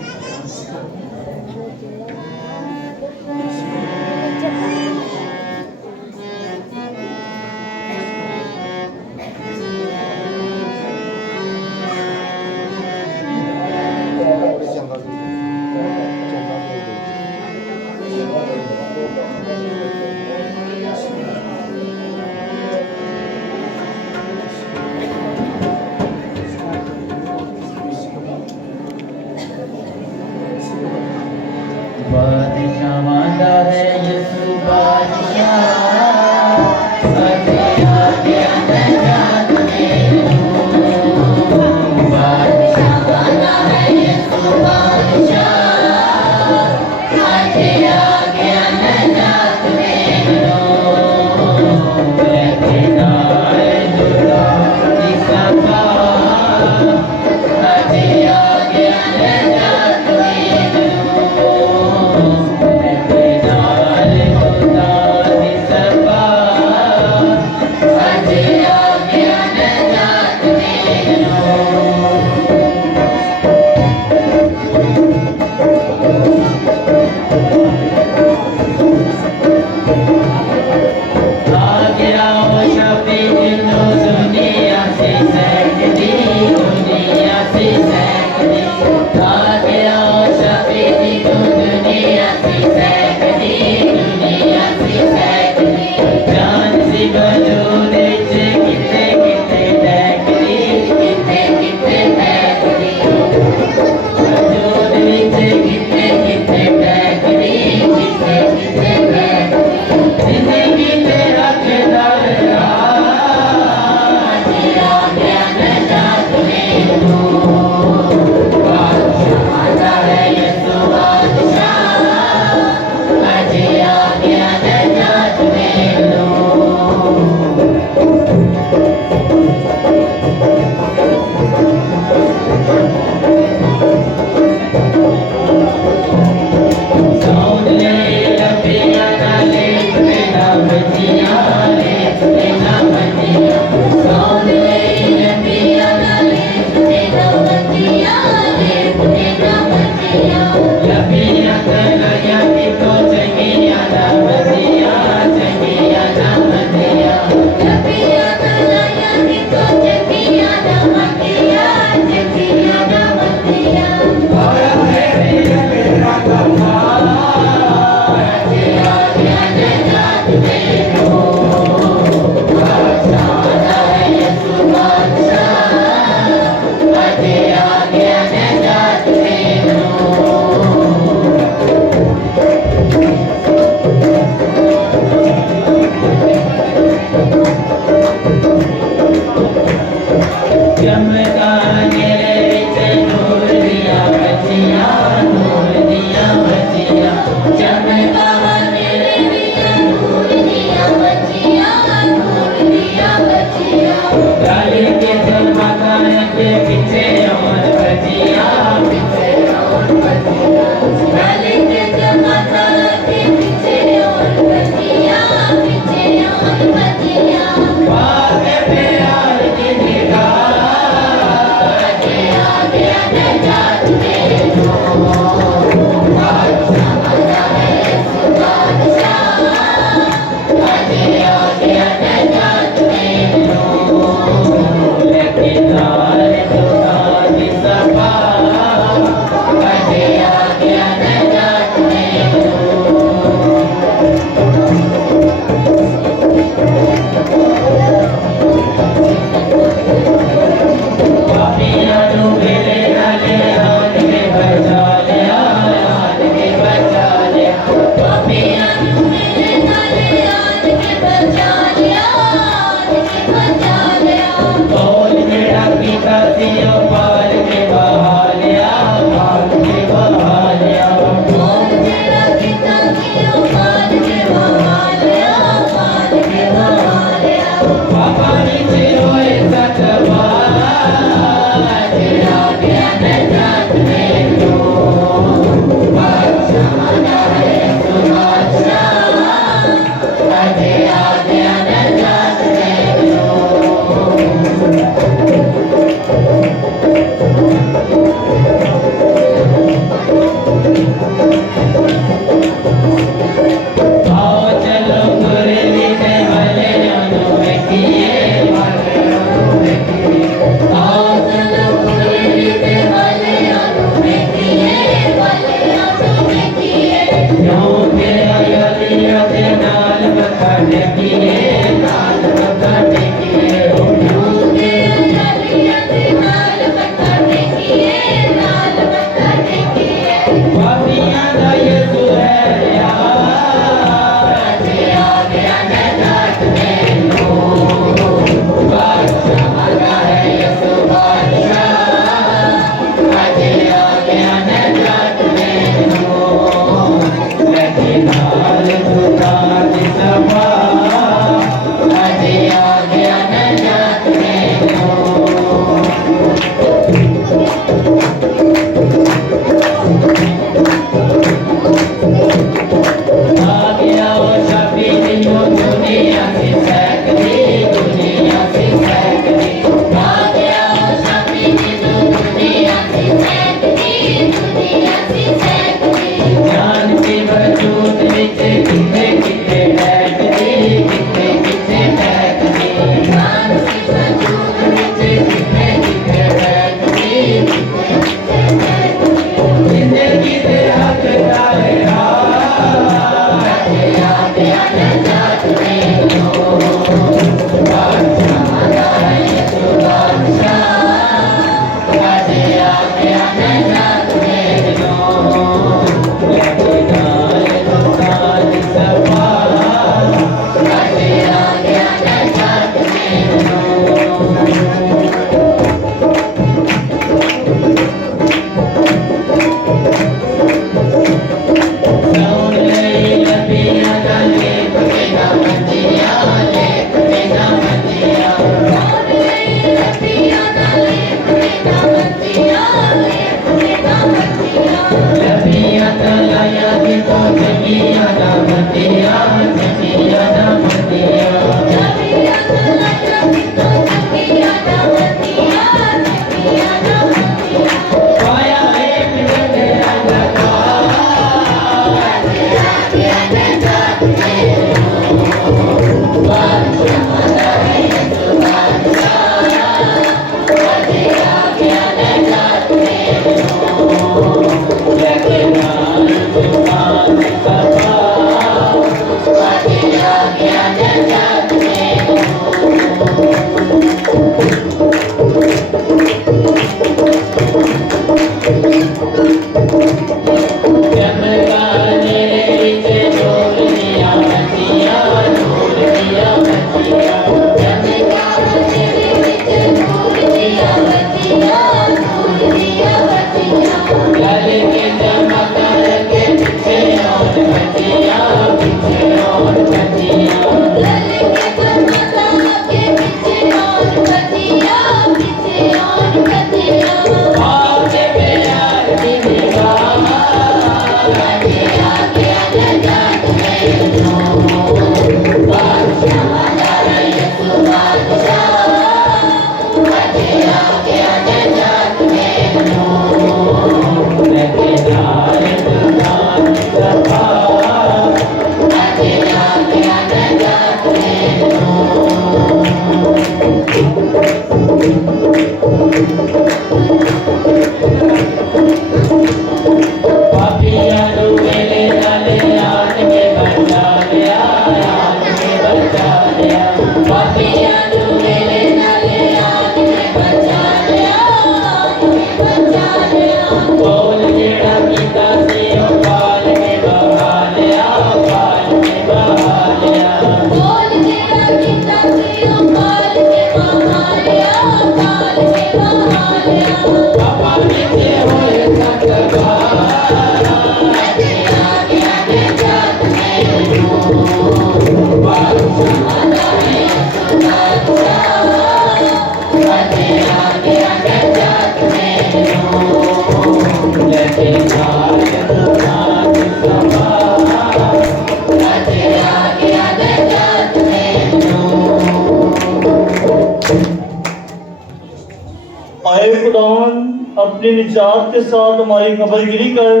आए खुदावन अपनी निजात के साथ हमारी खबरगिरी कर,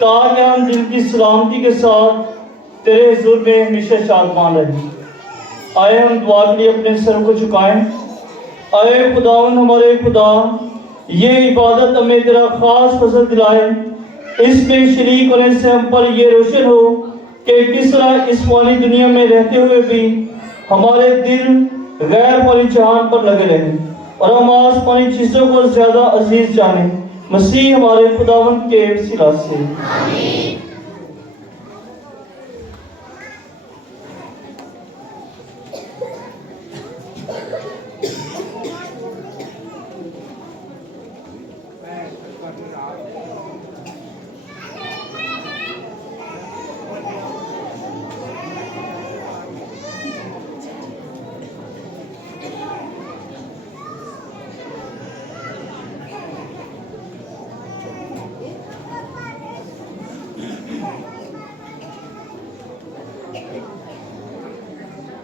ताकि हम दिल की सलामती के साथ तेरे हुजूर में हमेशा शादमान रहें। आए हम दुआ के लिए अपने सर को झुकाएं। आए खुदावन हमारे खुदा, ये इबादत हमें तेरा खास फजल दिलाए, इसमें शरीक होने से हम पर ये रोशन हो कि किस तरह इस फानी दुनिया में रहते हुए भी हमारे दिल गैर फानी जहान पर लगे रहें और हम आसमानी चीज़ों को ज़्यादा अजीज जाने। मसीह हमारे खुदावंद के वसीला से।